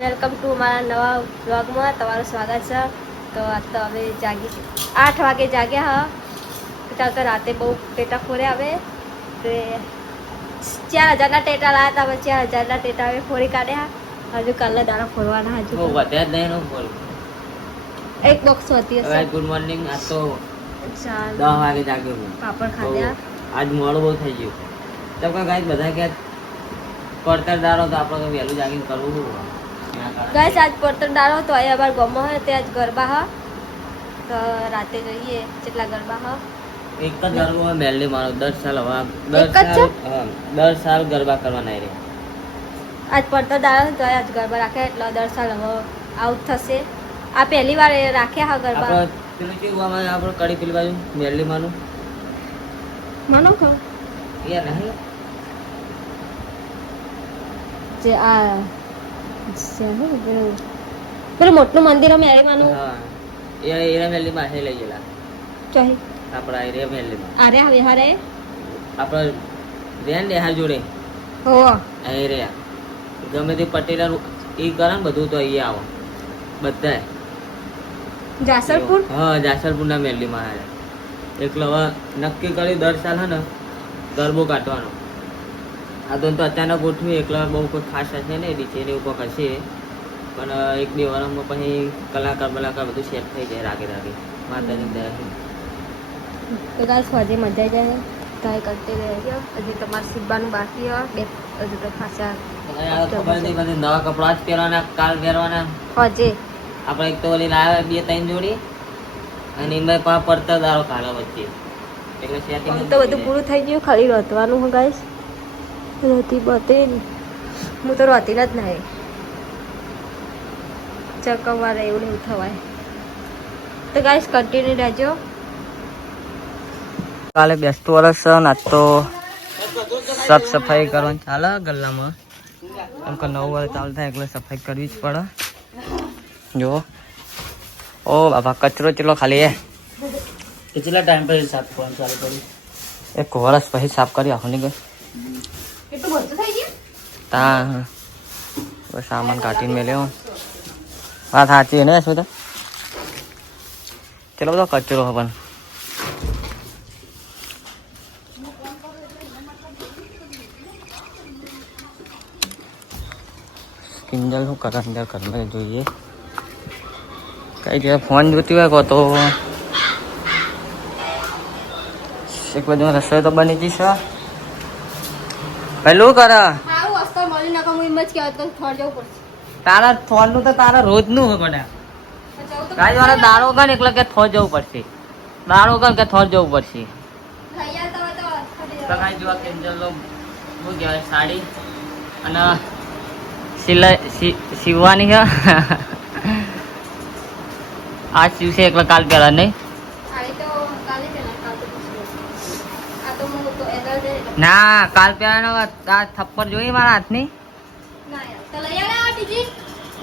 Welcome to મારા નવા વ્લોગમાં તમારું સ્વાગત છે. તો આજ તો હવે જાગી 8 વાગે જાગ્યા હા. ત્યાં તો રાતે બહુ ટેટા ફોડ્યા હવે તે 4000ના ટેટા લાવ્યા હતા. હવે 4000ના ટેટા હવે ફોડી કાઢ્યા. હજુ કાલના દાણા ફોડવાના હજુ વધ્યા જ નહીં ફોડ એક બોક્સ હતી હશે. Good morning. આજ તો 10 વાગે જાગ્યો હું. પાપડ ખાધ્યા. આજ મોડું બહુ થઈ ગયું. તો ગાઈસ બધા કે પડતર દારો તો આપણે વહેલું જાગીને કરવું હતું. ગાઈસ આજ પડતર દારો તો અહીંયા અમારા ગામમાં હોય તે આજ ગરબા હા. તો રાતે જઈએ કેટલા ગરબા હા. એક જ ગરબો હોય મેલડી મારો 10 સાલ હવે એક જ છે? 10 સાલ ગરબા કરવાના રે. આજ પડતર દારો તો આજ ગરબા રાખ્યા એટલે 10 સાલ હવે આઉટ થશે. આ પહેલી વાર રાખ્યા હા ગરબા. આપણે પેલું કેવું આમાં આપણે કડી પેલી બાજુ મેલડી માનું માનો ખો યાર નહીં જે આ પેલું મોટું મંદિર અમે આરે માનું હા એ મેલડી માં લઈ ગયેલા ચાહી આપણા એ મેલડી માં આરે હવે હારે આપણે રેન દેહાર જોડે હો એ રે ગમે તે પટેલ ઈ કરે ને બધું તો અહીંયા આવો બધાય જાસરપુર હા જાસરપુર ના મેલડી માં એટલે હવે નક્કી કરી 10 સાલ હે ને ગરબો કાઢવાનો. આ તો અચાનક ગોઠવી એકલા બહુ કોઈ ખાસ હશે ને નીચે ને ઉપર હશે પણ એક બે વારમાં પછી કલાકાર બધું સેટ થઈ જાય રાગે માતાજી દયા. તો ગાઈસ ફરી મજા જાય ટ્રાય કરते રહેજો. હજી તમારે સીવવાનું બાકી હોય બે હજુ તો ખાસા ખબર નહીં બધું નવા કપડા જ પહેરવાના કાલ પહેરવાના. હજે આપણે એક તો ઓલી લાવ્યા 2-3 જોડી અને એમાં પા પડતર દારો કાઢો વચ્ચે એટલે સેટિંગ તો બધું પૂરું થઈ ગયું. ખાલી રોતવાનું હું ગાઈસ રોતી બતે હું તો રોતી જ નહીં ચકવવા રહે એવું નહીં થવાય. તો ગાઈસ કન્ટિન્યુ રહેજો. કાલે બેસતું વર્ષ છે ને આજ તો સાફ સફાઈ કરવાની ચાલે ગલ્લામાં. કેમ કે 9 વાગે ચાલુ થાય એટલે સફાઈ કરવી જ પડે. જો ઓ બાપા કચરો ચેટલો ખાલી હે. કેટલા ટાઈમ પછી સાફ કરવાનું ચાલુ કર્યું? 1 વર્ષ પછી સાફ કરી આખો ની ગઈ કેટલું બધું થઈ ગયું. તા બસ સામાન કાઢીને મેલ્યો. વાત સાચી ને શું તો કેટલો બધો કચરો હે પણ કિંજલ શું કરે અંદર ઘરમાં જોઈએ. કઈ જગ્યાએ ફોન જોતી હોય કો તો એક બાજુ રસોઈ તો બની જઈશ. પેલું કર સારું વસ્તુ મળી નાખો હું એમ જ કહેવાય તો થોડ જવું પડશે. તારા ફોન નું તો તારા રોજ નું હોય બધા કાંઈ વાળા દાડો ગણ એટલે કે થો જવું પડશે. દાડો ગણ કે થો જવું પડશે. તો કાંઈ જોવા કિંજલ લો શું કહેવાય સાડી અને સિલાઈ સીવવાની છે. આ સીવશે એટલે કાલ પહેલા નહીં ના કાલ પહેલા આ થપ્પડ જોઈ મારા હાથની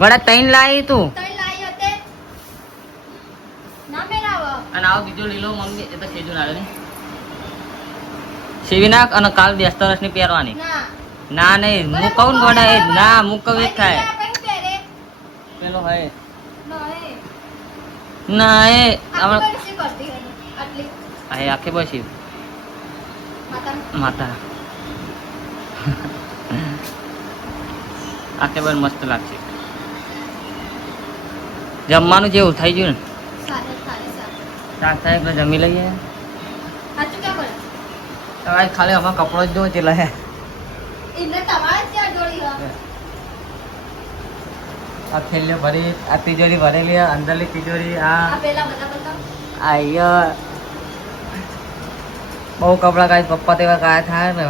ગળા 3 લાવી તું અને આવો બીજો લીલો મમ્મી એ તો સેજુ ના ને સીવી નાખ અને કાલ બેસતા વર્ષની પહેરવાની. ના નહીં હું કહું ને ગોડા એ ના હું કહું એ થાય પેલો હોય ના એ આખી બસી માતા આખે બર મસ્ત લાગશે. જમવાનું જેવું થઈ ગયું ને શાક થાય એટલે જમી લઈએ. ખાલી આમાં કપડો જ દો ચેલા હે આ થેલીઓ ભરી આ તિજોરી ભરેલી અંદરની તિજોરી આ અહીંયા બહુ કપડા કાંઈ પપ્પા તેવા કાયા થાય ને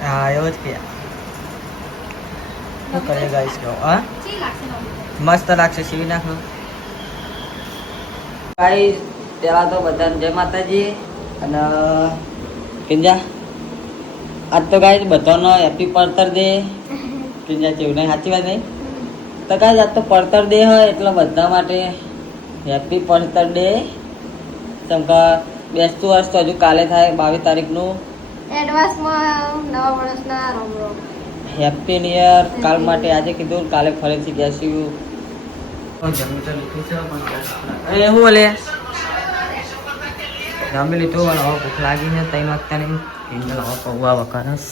હા એવું જ કે શું કરીએ ગાઈસ કહો હા મસ્ત લાગશે સીવી નાખો. ગાઈસ પહેલા તો બધાને જય માતાજી અને કિંજા આજ તો ગાઈસ બધાનો હેપી પડતર ડે. કિંજા કેવું નહીં સાચી વાત નહીં તો ગાઈસ આજ તો પડતર ડે હોય એટલે બધા માટે હેપી પડતર ડે. કેમ કે બેસતું વર્ષ તો હજુ કાલે થાય 22 તારીખનું. એડવાન્સમાં નવા વર્ષના Ram Ram. Happy new year. કાલ માટે આજે કીધું, કાલે ફરીથી કહેશું. જમી તો લીધું છે પણ શું બોલે જમી લીધું અને હવે ભૂખ લાગી છે 3 વાગતાની. કિંજલ હવે પૌવા વકારસ.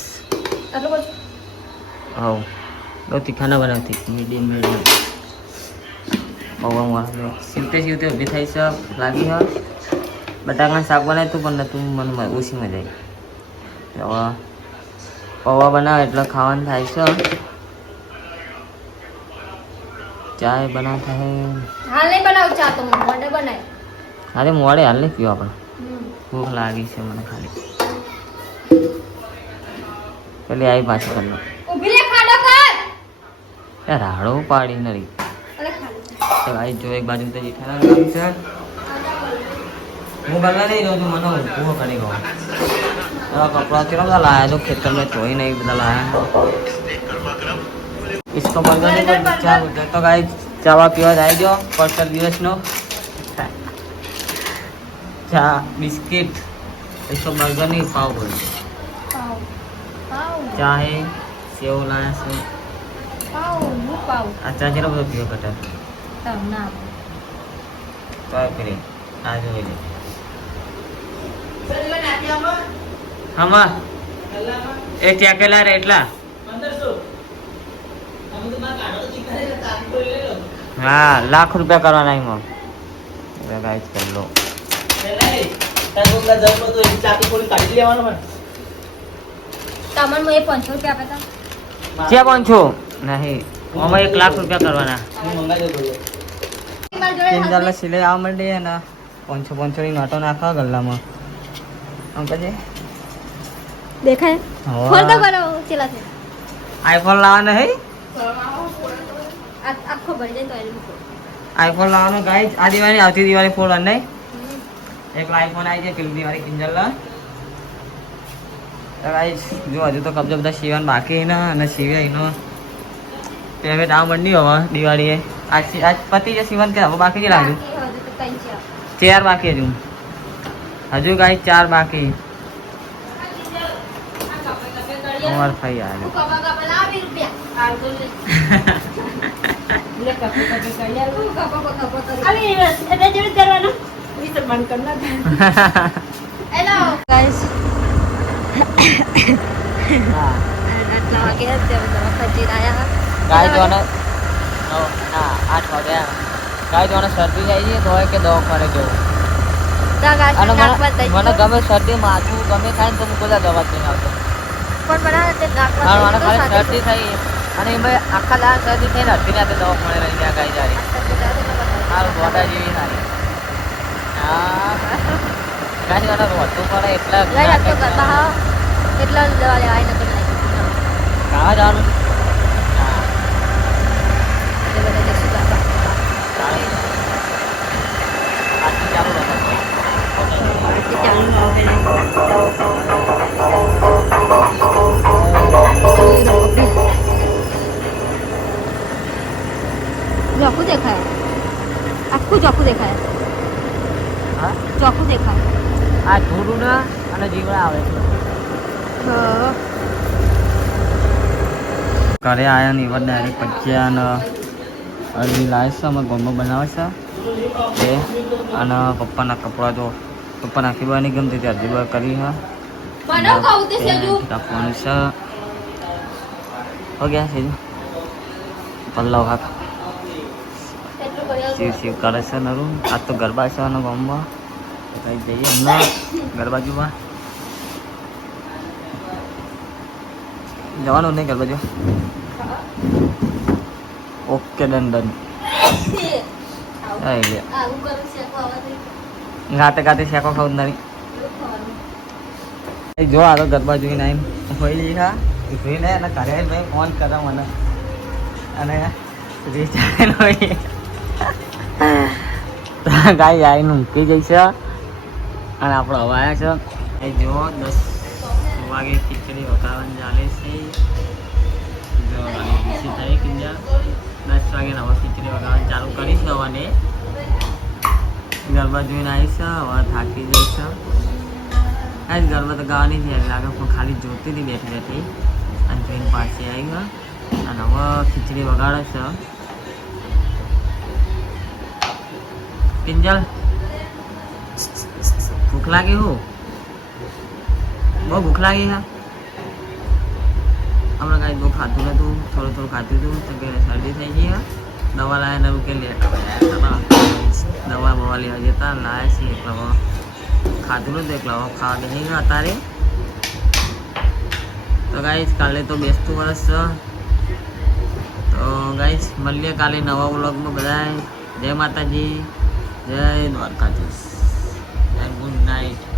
હવ બહુ તીખા ના બનાવતી, મીડિયમ પૌવા મારે સીવતે ઊભી થઈ છે. ભૂખ લાગી છે. બટાકાનું શાક બનાવ્યું હતું પણ નતું મને ઓછી મજા આવી. હવે પૌવા બનાવે એટલે ખાવાનું થાય છે. ચાય બનાવતા હે. હાલ નહીં બનાવ ચા તો મોડે બનાય. અરે મોડે હાલ નહીં પીવા પણ ભૂખ લાગી છે મને ખાલી. પેલી આવી પાછી કરી લો. ઊભી રે ખાડો કર. એ રાડો પાડી નરી. અરે ખાલી તો ભાઈ જો એક બાજુ તો જેઠાલાલ કામ છે. હું કરવા નહીં રહું છું, મને ઊભો કરી ગયો. कपड़ा चलो બધા લાયા તો ખેતર में ધોઈ નહીં બધા લાયા. इसको बर्गर नहीं तो चા તો ગાઈસ ચાવા પીવા જાય જો પડતર દિવસનો ચા બિસ્કિટ. इसको बर्गर नहीं पाव बोलते. પાવ પાવ ચા है सेव लाया से પાવ હું પાવ अच्छा चलो બધો પીવો કટર તમ ના તો કરે આ જોઈ લે આમાં એ ત્યાં કેલા રે એટલા 1500 હા લાખ રૂપિયા કરવાના એમાં. ગાઈસ કરી લો. તમને મને 500 રૂપિયા આપ્યા હતા. છે પણ છો નહીં આમાં 1 લાખ રૂપિયા કરવાના. કિંજલને સિલાઈ આવવા માંડી હે ને 500 ની નોટો નાખવા ગલ્લામાં. આમ પછી દેખાય ફોન તો કરો ચલા છે. આઈફોન લાવવાનો હે. આખો ભરી જાય તો એને મૂકો. આઈફોન લાવવાનો ગાઈસ. આ દિવાળી આવતી દિવાળી ફોન નહીં એક આઈફોન આવી જાય પેલી દિવાળી કિંજલના. તો ગાઈસ જો હજુ તો કબજો બધા સીવન બાકી ને અને સીવે એનો પેમેન્ટ આ મંડી હવે દિવાળીએ આજ પતિ જે સીવન કે હવે બાકી છે લાગ્યું. હજુ તો ત્રણ છે. 4 બાકી હજુ ગાઈસ 4 બાકી. અમાર ભાઈ આ હું કપા કપા લાવી રૂપિયા આ તો લે લે કપા કપા કરી આલ હું કપા કપા કરી અલી એટલે જેવું કરવાનું ઈ તો મન કરના હેલો ગાઈસ હા આટલા વાગે અત્યારે દવાખાને જઈને આયા ગાય જોને ના 8 વાગ્યા. ગાય જોને શરદી આવી છે તો હોય કે દવાખાને જવું. અને મને ગમે શરદી માથું ગમે ખાય ને તો હું બધા દવા લઈને આવતો. પણ બના તે મને ખાલી શરદી થઈ અને એમાં આખા દાળ શરદી થઈને અડધી રાતે દવાખાને લઈ ગયા ગાય જારી. હાલ ગોડા જેવી સારી. હા ગાય મને રોતું પડે એટલે એટલા દવા લેવાય નતો કાં જવાનું. હા એટલે બધા જશું બાબા આટલી ચાલુ રહે ચોખ્ખું દેખાય આખું ચોખ્ખું દેખાય. હા ચોખ્ખું દેખાય. આ ધૂળું ના અને જીવડા આવે. ઘરે આવ્યા ને એવા ડાયરેક્ટ ભજીયા અને અડધી લાવે છે. અમે ગોમો બનાવે છે એ અને પપ્પાના કપડાં જો પપ્પા નાખી બની ગમતી તે અડધી bar કરી હા કાપવાનું છે. હો ગયા છે પલ્લવ હાથ શિવ કરે છે નરું. આજ તો ગરબા છે અને ગામમાં કઈ જઈએ હમણાં ગરબા જોવા જવાનું નહીં ગરબા જોવા. Okay done done. ગાતે ગાતે શેકો ખાવ નહીં જો આ તો ગરબા જોઈને આવીને હોય હા જોઈને અને ઘરે ભાઈ ફોન કરે મને અને રીચાર્જ હોય ગાય આવીને મૂકી જઈશ. અને આપણે હવે આવ્યા છે એ જો 10 વાગે ખીચડી વગાડવાની ચાલે છે. જો ખીચડી થઈ કિંજા 10 વાગે હવે ખીચડી વગાડવાની ચાલુ કરીશ. હવાને ગરબા જોઈને આવીશ. હવે થાકી જઈશ. આજ ગરબા તો ગાવાની છે લાગે પણ ખાલી જોતી હતી બેઠી બેઠી અને ટ્રેન પાસે આવી ગયો અને હવે ખીચડી વગાડે છે કિંજલ ભૂખ લાગી હું બહુ ભૂખ લાગી હા હમણાં કાંઈ બહુ ખાતું નતું થોડું ખાતું હતું તો કે શરદી થઈ ગઈ હા દવા લાવ્યા નવું કે લેટ દવા બવા લેવા જતા લાવ્યા છીએ એટલે હવે ખાતું નતું એટલે હવે ખાવા નહીં ગયો અત્યારે તો ગાઈસ કાલે તો બેસતું વર્ષ છે તો ગાઈસ મળીએ કાલે નવા વ્લોગમાં બધા જય માતાજી જય દ્વારકાધીશ જય ગુડ નાઇટ